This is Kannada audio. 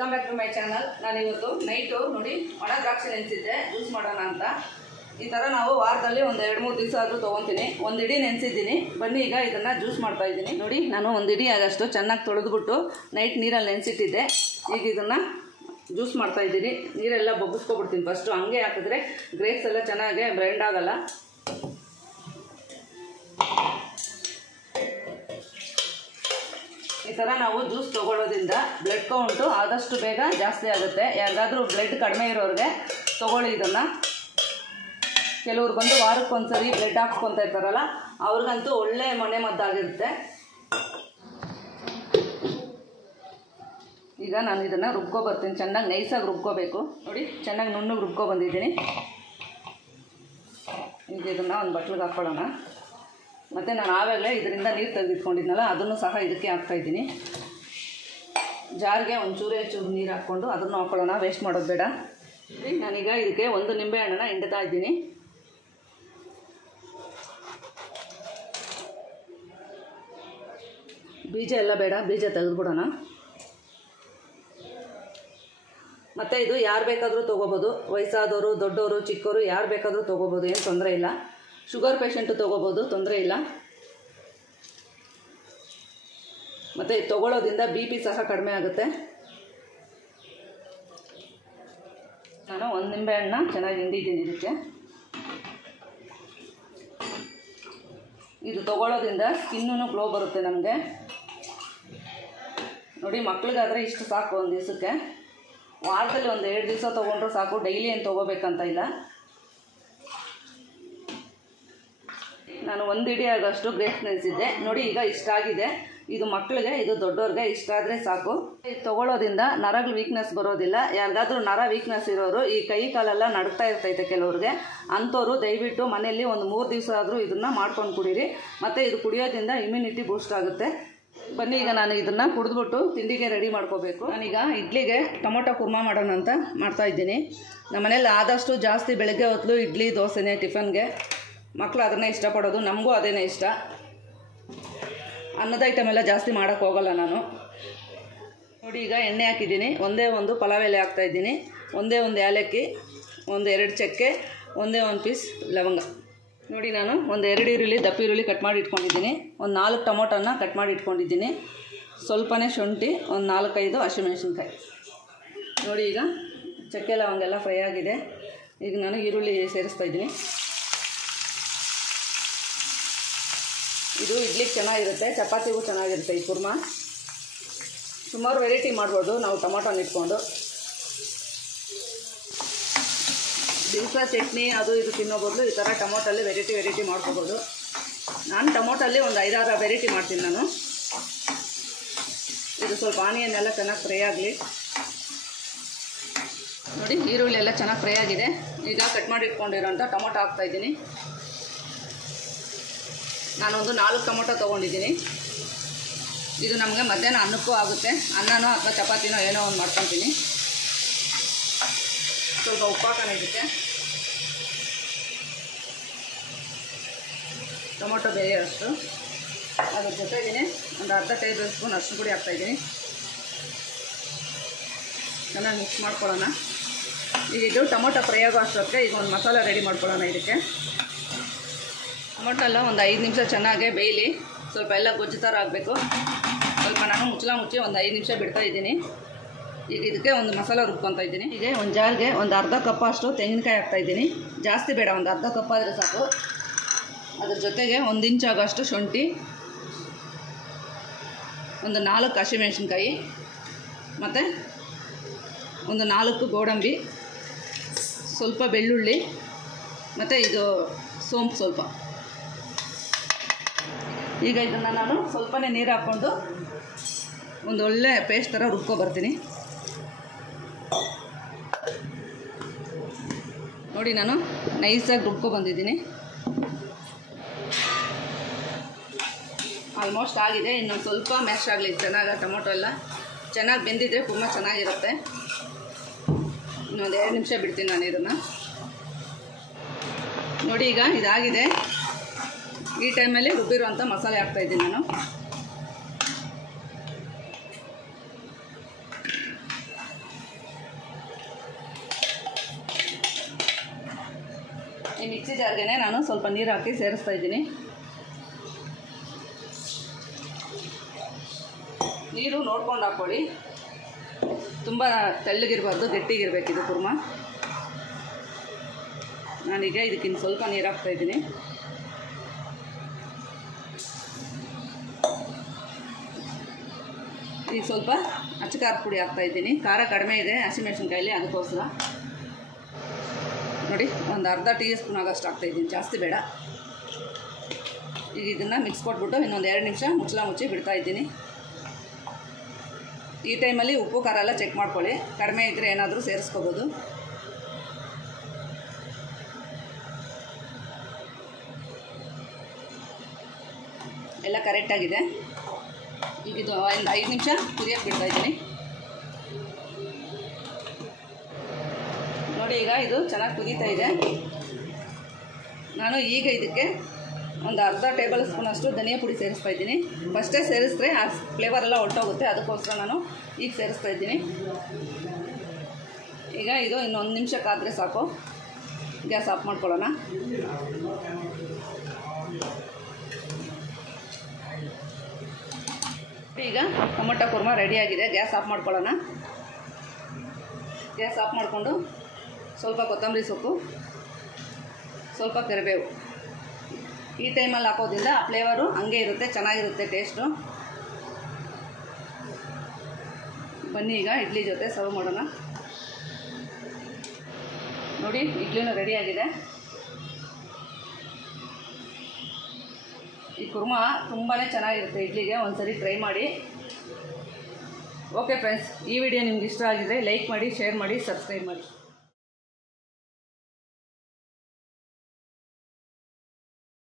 Welcome back to my channel. ನಾನು ಇವತ್ತು ನೈಟು ನೋಡಿ ಒಣ ದ್ರಾಕ್ಷಿ ನೆನೆಸಿದ್ದೆ ಜ್ಯೂಸ್ ಮಾಡೋಣ ಅಂತ. ಈ ಥರ ನಾವು ವಾರದಲ್ಲಿ ಒಂದು 2-3 ದಿವಸ ಆದರೂ ತೊಗೊತೀನಿ. ಒಂದು ಇಡೀ ನೆನೆಸಿದ್ದೀನಿ. ಬನ್ನಿ ಈಗ ಇದನ್ನು ಜ್ಯೂಸ್ ಮಾಡ್ತಾ ಇದ್ದೀನಿ. ನೋಡಿ ನಾನು ಒಂದು ಇಡೀ ಆಗಷ್ಟು ಚೆನ್ನಾಗಿ ತೊಳೆದ್ಬಿಟ್ಟು ನೈಟ್ ನೀರಲ್ಲಿ ನೆನೆಸಿಟ್ಟಿದ್ದೆ. ಈಗ ಇದನ್ನು ಜ್ಯೂಸ್ ಮಾಡ್ತಾ ಇದ್ದೀನಿ. ನೀರೆಲ್ಲ ಬಗ್ಗಿಸ್ಕೊಬಿಡ್ತೀನಿ ಫಸ್ಟು. ಹಂಗೆ ಹಾಕಿದ್ರೆ ಗ್ರೇಪ್ಸ್ ಎಲ್ಲ ಚೆನ್ನಾಗಿ ಬ್ಲೆಂಡ್ ಆಗಲ್ಲ. ಈ ಥರ ನಾವು ಜ್ಯೂಸ್ ತೊಗೊಳ್ಳೋದ್ರಿಂದ ಬ್ಲಡ್ ಕೌಂಟು ಆದಷ್ಟು ಬೇಗ ಜಾಸ್ತಿ ಆಗುತ್ತೆ. ಯಾರಿಗಾದರೂ ಬ್ಲಡ್ ಕಡಿಮೆ ಇರೋರಿಗೆ ತೊಗೊಳ್ಳಿ ಇದನ್ನು. ಕೆಲವ್ರು ಬಂದು ವಾರಕ್ಕೊಂದ್ಸರಿ ಬ್ಲಡ್ ಹಾಕ್ಸ್ಕೊತಾ ಇರ್ತಾರಲ್ಲ, ಅವ್ರಿಗಂತೂ ಒಳ್ಳೆ ಮನೆ ಮದ್ದಾಗಿರುತ್ತೆ. ಈಗ ನಾನು ಇದನ್ನು ರುಬ್ಕೊಬರ್ತೀನಿ. ಚೆನ್ನಾಗಿ ನೈಸಾಗಿ ರುಬ್ಕೋಬೇಕು. ನೋಡಿ ಚೆನ್ನಾಗಿ ನುಣ್ಣಗೆ ರುಬ್ಕೊಬಂದಿದ್ದೀನಿ. ಈಗ ಇದನ್ನು ಒಂದು ಬಟ್ಲಿಗೆ ಹಾಕ್ಕೊಳ್ಳೋಣ. ಮತ್ತು ನಾನು ಆವಾಗಲೇ ಇದರಿಂದ ನೀರು ತೆಗೆದಿಟ್ಕೊಂಡಿದ್ನಲ್ಲ, ಅದನ್ನು ಸಹ ಇದಕ್ಕೆ ಹಾಕ್ತಾಯಿದ್ದೀನಿ. ಜಾರ್ಗೆ ಒಂಚೂರು ನೀರು ಹಾಕ್ಕೊಂಡು ಅದನ್ನು ಹಾಕ್ಕೊಳ್ಳೋಣ, ವೇಸ್ಟ್ ಮಾಡೋದು ಬೇಡ. ನಾನೀಗ ಇದಕ್ಕೆ 1 ನಿಂಬೆ ಹಣ್ಣನ್ನು ಹಿಂಡ್ತಾ ಇದ್ದೀನಿ. ಬೀಜ ಎಲ್ಲ ಬೇಡ, ಬೀಜ ತೆಗೆದುಬಿಡೋಣ. ಮತ್ತು ಇದು ಯಾರು ಬೇಕಾದರೂ ತೊಗೋಬೋದು. ವಯಸ್ಸಾದವರು, ದೊಡ್ಡವರು, ಚಿಕ್ಕವರು ಯಾರು ಬೇಕಾದರೂ ತೊಗೋಬೋದು, ಏನು ತೊಂದರೆ ಇಲ್ಲ. ಶುಗರ್ ಪೇಷಂಟು ತೊಗೋಬೋದು, ತೊಂದರೆ ಇಲ್ಲ. ಮತ್ತು ತೊಗೊಳ್ಳೋದ್ರಿಂದ BP ಸಹ ಕಡಿಮೆ ಆಗುತ್ತೆ. ನಾನು 1 ನಿಂಬೆ ಹಣ್ಣು ಚೆನ್ನಾಗಿ ಹಿಂಡಿದ್ದೀನಿ ಇದಕ್ಕೆ. ಇದು ತೊಗೊಳ್ಳೋದ್ರಿಂದ ಸ್ಕಿನ್ನೂ ಗ್ಲೋ ಬರುತ್ತೆ ನಮಗೆ. ನೋಡಿ ಮಕ್ಳಿಗಾದರೆ ಇಷ್ಟು ಸಾಕು ಒಂದು ದಿವಸಕ್ಕೆ. ವಾರದಲ್ಲಿ ಒಂದು 2 ದಿವಸ ತೊಗೊಂಡ್ರೂ ಸಾಕು, ಡೈಲಿ ಏನು ತೊಗೋಬೇಕಂತ ಇಲ್ಲ. ನಾನು 1 ಇಡೀ ಆಗೋಷ್ಟು ಗ್ರೇಪ್ಸ್ ನೆನೆಸಿದ್ದೆ. ನೋಡಿ ಈಗ ಇಷ್ಟಾಗಿದೆ. ಇದು ಮಕ್ಕಳಿಗೆ, ಇದು ದೊಡ್ಡವ್ರಿಗೆ ಇಷ್ಟ ಆದರೆ ಸಾಕು. ಇದು ತೊಗೊಳ್ಳೋದ್ರಿಂದ ನರಗಳು ವೀಕ್ನೆಸ್ ಬರೋದಿಲ್ಲ. ಯಾರಿಗಾದ್ರೂ ನರ ವೀಕ್ನೆಸ್ ಇರೋರು, ಈ ಕೈ ಕಾಲೆಲ್ಲ ನಡುಕ್ತಾ ಇರ್ತೈತೆ ಕೆಲವ್ರಿಗೆ, ಅಂಥವ್ರು ದಯವಿಟ್ಟು ಮನೆಯಲ್ಲಿ ಒಂದು 3 ದಿವಸ ಆದರೂ ಇದನ್ನು ಮಾಡ್ಕೊಂಡು ಕುಡೀರಿ. ಮತ್ತು ಇದು ಕುಡಿಯೋದ್ರಿಂದ ಇಮ್ಯುನಿಟಿ ಬೂಸ್ಟ್ ಆಗುತ್ತೆ. ಬನ್ನಿ ಈಗ ನಾನು ಇದನ್ನು ಕುಡಿದ್ಬಿಟ್ಟು ತಿಂಡಿಗೆ ರೆಡಿ ಮಾಡ್ಕೋಬೇಕು. ನಾನೀಗ ಇಡ್ಲಿಗೆ ಟೊಮೊಟೊ ಕುರ್ಮಾ ಮಾಡೋಣ ಅಂತ ಮಾಡ್ತಾಯಿದ್ದೀನಿ. ನಮ್ಮ ಮನೇಲಿ ಆದಷ್ಟು ಜಾಸ್ತಿ ಬೆಳಗ್ಗೆ ಹೊತ್ತು ಇಡ್ಲಿ ದೋಸೆನೇ ಟಿಫನ್ಗೆ. ಮಕ್ಕಳು ಅದನ್ನೇ ಇಷ್ಟಪಡೋದು, ನಮಗೂ ಅದೇನೇ ಇಷ್ಟ. ಅನ್ನದ ಐಟಮ್ ಎಲ್ಲ ಜಾಸ್ತಿ ಮಾಡೋಕ್ಕೆ ಹೋಗಲ್ಲ ನಾನು. ನೋಡಿ ಈಗ ಎಣ್ಣೆ ಹಾಕಿದ್ದೀನಿ. ಒಂದೇ ಒಂದು ಪಲಾವ್ ಎಲೆ ಹಾಕ್ತಾಯಿದ್ದೀನಿ, ಒಂದೇ ಒಂದು ಏಲಕ್ಕಿ, 1-2 ಚಕ್ಕೆ, ಒಂದೇ ಒಂದು ಪೀಸ್ ಲವಂಗ. ನೋಡಿ ನಾನು ಒಂದು 2 ಈರುಳ್ಳಿ, ದಪ್ಪ ಈರುಳ್ಳಿ ಕಟ್ ಮಾಡಿ ಇಟ್ಕೊಂಡಿದ್ದೀನಿ. ಒಂದು 4 ಟೊಮೊಟೊನ ಕಟ್ ಮಾಡಿ ಇಟ್ಕೊಂಡಿದ್ದೀನಿ. ಸ್ವಲ್ಪನೇ ಶುಂಠಿ, ಒಂದು 4-5 ಹಸಿಮೆಣಸಿನ್ಕಾಯಿ. ನೋಡಿ ಈಗ ಚಕ್ಕೆ ಲವಂಗ ಎಲ್ಲ ಫ್ರೈ ಆಗಿದೆ. ಈಗ ನಾನು ಈರುಳ್ಳಿ ಸೇರಿಸ್ತಾ ಇದ್ದೀನಿ. ಇದು ಇಡ್ಲಿಗೆ ಚೆನ್ನಾಗಿರುತ್ತೆ, ಚಪಾತಿಗೂ ಚೆನ್ನಾಗಿರುತ್ತೆ ಈ ಕುರ್ಮಾ. ಸುಮಾರು ವೆರೈಟಿ ಮಾಡ್ಬೋದು ನಾವು ಟೊಮೊಟೊನ ಇಟ್ಕೊಂಡು. ದಿವಸ ಚಟ್ನಿ ಅದು ಇದು ತಿನ್ನೋ ಬದಲು ಈ ಥರ ಟೊಮೊಟೊಲ್ಲಿ ವೆರೈಟಿ ಮಾಡ್ಕೋಬೋದು. ನಾನು ಟೊಮೊಟೊಲ್ಲಿ ಒಂದು 5-6 ವೆರೈಟಿ ಮಾಡ್ತೀನಿ ನಾನು. ಇದು ಸ್ವಲ್ಪ ಆನಿಯನ್ ಎಲ್ಲ ಚೆನ್ನಾಗಿ ಫ್ರೈ ಆಗಲಿ. ನೋಡಿ ಈರುಳ್ಳಿ ಎಲ್ಲ ಚೆನ್ನಾಗಿ ಫ್ರೈ ಆಗಿದೆ. ಈಗ ಕಟ್ ಮಾಡಿ ಇಟ್ಕೊಂಡಿರೋಂಥ ಟೊಮೊಟೊ ಹಾಕ್ತಾಯಿದ್ದೀನಿ. ನಾನೊಂದು 4 ಟೊಮೊಟೊ ತೊಗೊಂಡಿದ್ದೀನಿ. ಇದು ನಮಗೆ ಮಧ್ಯಾಹ್ನ ಅನ್ನಕ್ಕೂ ಆಗುತ್ತೆ. ಅನ್ನನೋ ಅಥವಾ ಚಪಾತಿನೋ ಏನೋ ಒಂದು ಮಾಡ್ಕೊತೀನಿ. ಸ್ವಲ್ಪ ಉಪ್ಪು ಹಾಕೋಣ ಇದಕ್ಕೆ. ಟೊಮೊಟೊ ಬೇಯೋಷ್ಟು. ಅದ್ರ ಜೊತೆಗೇ ಒಂದು ಅರ್ಧ ಟೇಬಲ್ ಸ್ಪೂನ್ ಅರಿಶಿನ ಪುಡಿ ಹಾಕ್ತಾಯಿದ್ದೀನಿ. ಚೆನ್ನಾಗಿ ಮಿಕ್ಸ್ ಮಾಡ್ಕೊಳ್ಳೋಣ. ಈಗ ಇದು ಟೊಮೊಟೊ ಫ್ರೈ ಆಗೋ ಅಷ್ಟೊತ್ತಿಗೆ ಈಗ ಒಂದು ಮಸಾಲೆ ರೆಡಿ ಮಾಡ್ಕೊಳ್ಳೋಣ. ಇದಕ್ಕೆ ಟೊಮೊಟೊ ಎಲ್ಲ ಒಂದು 5 ನಿಮಿಷ ಚೆನ್ನಾಗೆ ಬೇಯಲಿ. ಸ್ವಲ್ಪ ಎಲ್ಲ ಗೊಜ್ಜು ಥರ ಆಗಬೇಕು. ಸ್ವಲ್ಪ ನಾನು ಮುಚ್ಚಿ ಒಂದು 5 ನಿಮಿಷ ಬಿಡ್ತಾ ಇದ್ದೀನಿ. ಈಗ ಇದಕ್ಕೆ ಒಂದು ಮಸಾಲೆ ರುಬ್ಕೊತಾ ಇದ್ದೀನಿ. ಈಗ ಒಂದು ಜಾರ್ಗೆ ಒಂದು ಅರ್ಧ ಕಪ್ ಅಷ್ಟು ತೆಂಗಿನಕಾಯಿ ಹಾಕ್ತಾಯಿದ್ದೀನಿ. ಜಾಸ್ತಿ ಬೇಡ, ಒಂದು ಅರ್ಧ ಕಪ್ ಆದರೆ ಸಾಕು. ಅದ್ರ ಜೊತೆಗೆ 1 ಇಂಚ್ ಆಗೋಷ್ಟು ಶುಂಠಿ, ಒಂದು 4 ಹಸಿಮೆಣಸಿನ್ಕಾಯಿ, ಮತ್ತು ಒಂದು 4 ಗೋಡಂಬಿ, ಸ್ವಲ್ಪ ಬೆಳ್ಳುಳ್ಳಿ, ಮತ್ತು ಇದು ಸೋಂಪು ಸ್ವಲ್ಪ. ಈಗ ಇದನ್ನು ನಾನು ಸ್ವಲ್ಪನೇ ನೀರು ಹಾಕ್ಕೊಂಡು ಒಂದು ಒಳ್ಳೆ ಪೇಸ್ಟ್ ಥರ ರುಬ್ಕೊಬರ್ತೀನಿ. ನೋಡಿ ನಾನು ನೈಸಾಗಿ ರುಬ್ಕೊಬಂದಿದ್ದೀನಿ. ಆಲ್ಮೋಸ್ಟ್ ಆಗಿದೆ. ಇನ್ನೊಂದು ಸ್ವಲ್ಪ ಮ್ಯಾಶ್ ಆಗಲಿ ಚೆನ್ನಾಗಿ. ಟೊಮೊಟೊ ಎಲ್ಲ ಚೆನ್ನಾಗಿ ಬೆಂದಿದ್ರೆ ತುಂಬ ಚೆನ್ನಾಗಿರುತ್ತೆ. ಇನ್ನೊಂದು 2 ನಿಮಿಷ ಬಿಡ್ತೀನಿ ನಾನು ಇದನ್ನು. ನೋಡಿ ಈಗ ಇದಾಗಿದೆ. ಈ ಟೈಮಲ್ಲಿ ರುಬ್ಬಿರುವಂಥ ಮಸಾಲೆ ಹಾಕ್ತಾಯಿದ್ದೀನಿ ನಾನು. ಸ್ವಲ್ಪ ನೀರು ಹಾಕಿ ಸೇರಿಸ್ತಾ ಇದ್ದೀನಿ. ನೀರು ನೋಡ್ಕೊಂಡು ಹಾಕ್ಕೊಳ್ಳಿ, ತುಂಬ ತೆಳ್ಳಗಿರಬಾರ್ದು, ಗಟ್ಟಿಗಿರಬೇಕಿದು ಕುರ್ಮಾ. ನಾನೀಗ ಇದಕ್ಕಿಂತ ಸ್ವಲ್ಪ ನೀರು ಹಾಕ್ತಾಯಿದ್ದೀನಿ. ಈಗ ಸ್ವಲ್ಪ ಅಚ್ಚ ಪುಡಿ ಹಾಕ್ತಾಯಿದ್ದೀನಿ. ಖಾರ ಕಡಿಮೆ ಇದೆ ಹಸಿಮೆಣಸಿನ್ಕಾಯಲ್ಲಿ, ಅದಕ್ಕೋಸ್ಕರ ನೋಡಿ ಒಂದು ಅರ್ಧ ಟೀ ಸ್ಪೂನ್ ಆಗೋಷ್ಟು ಹಾಕ್ತಾಯಿದ್ದೀನಿ, ಜಾಸ್ತಿ ಬೇಡ. ಈಗ ಇದನ್ನು ಮಿಕ್ಸ್ ಕೊಟ್ಬಿಟ್ಟು ಇನ್ನೊಂದು 2 ನಿಮಿಷ ಮುಚ್ಚಿ ಬಿಡ್ತಾಯಿದ್ದೀನಿ. ಈ ಟೈಮಲ್ಲಿ ಉಪ್ಪು ಖಾರ ಎಲ್ಲ ಚೆಕ್ ಮಾಡ್ಕೊಳ್ಳಿ, ಕಡಿಮೆ ಇದ್ದರೆ ಏನಾದರೂ ಸೇರಿಸ್ಕೋಬೋದು. ಎಲ್ಲ ಕರೆಕ್ಟಾಗಿದೆ. ಈಗ ಇದು ಒಂದು 5 ನಿಮಿಷ ಕುದಿಯೋಕ್ಕೆ ಬಿಡ್ತಾಯಿದ್ದೀನಿ. ನೋಡಿ ಈಗ ಇದು ಚೆನ್ನಾಗಿ ಕುದೀತಾ ಇದೆ. ನಾನು ಈಗ ಇದಕ್ಕೆ ಒಂದು ಅರ್ಧ ಟೇಬಲ್ ಸ್ಪೂನಷ್ಟು ಧನಿಯಾ ಪುಡಿ ಸೇರಿಸ್ತಾ ಇದ್ದೀನಿ. ಫಸ್ಟೇ ಸೇರಿಸಿದ್ರೆ ಆ ಫ್ಲೇವರ್ ಎಲ್ಲ ಹೊರಟೋಗುತ್ತೆ, ಅದಕ್ಕೋಸ್ಕರ ನಾನು ಈಗ ಸೇರಿಸ್ತಾ ಇದ್ದೀನಿ. ಈಗ ಇದು ಇನ್ನೊಂದು ನಿಮಿಷಕ್ಕಾದರೆ ಸಾಕು, ಗ್ಯಾಸ್ ಆಫ್ ಮಾಡ್ಕೊಳ್ಳೋಣ. ಈಗ ಟೊಮೊಟೊ ಕುರ್ಮಾ ರೆಡಿಯಾಗಿದೆ, ಗ್ಯಾಸ್ ಆಫ್ ಮಾಡ್ಕೊಳ್ಳೋಣ. ಗ್ಯಾಸ್ ಆಫ್ ಮಾಡಿಕೊಂಡು ಸ್ವಲ್ಪ ಕೊತ್ತಂಬರಿ ಸೊಪ್ಪು, ಸ್ವಲ್ಪ ಕರಿಬೇವು ಈ ಟೈಮಲ್ಲಿ ಹಾಕೋದ್ರಿಂದ ಆ ಫ್ಲೇವರು ಹಂಗೆ ಇರುತ್ತೆ, ಚೆನ್ನಾಗಿರುತ್ತೆ ಟೇಸ್ಟು. ಬನ್ನಿ ಈಗ ಇಡ್ಲಿ ಜೊತೆ ಸರ್ವ್ ಮಾಡೋಣ. ನೋಡಿ ಇಡ್ಲಿನೂ ರೆಡಿಯಾಗಿದೆ. ಈ ಕುರ್ಮಾ ತುಂಬಾ ಚೆನ್ನಾಗಿರುತ್ತೆ ಇಡ್ಲಿಗೆ, ಒಂದ್ಸರಿ ಟ್ರೈ ಮಾಡಿ. ಓಕೆ ಫ್ರೆಂಡ್ಸ್, ಈ ವಿಡಿಯೋ ನಿಮ್ಗೆ ಇಷ್ಟ ಆಗಿದ್ರೆ ಲೈಕ್ ಮಾಡಿ, ಶೇರ್ ಮಾಡಿ, ಸಬ್ಸ್ಕ್ರೈಬ್ ಮಾಡಿ.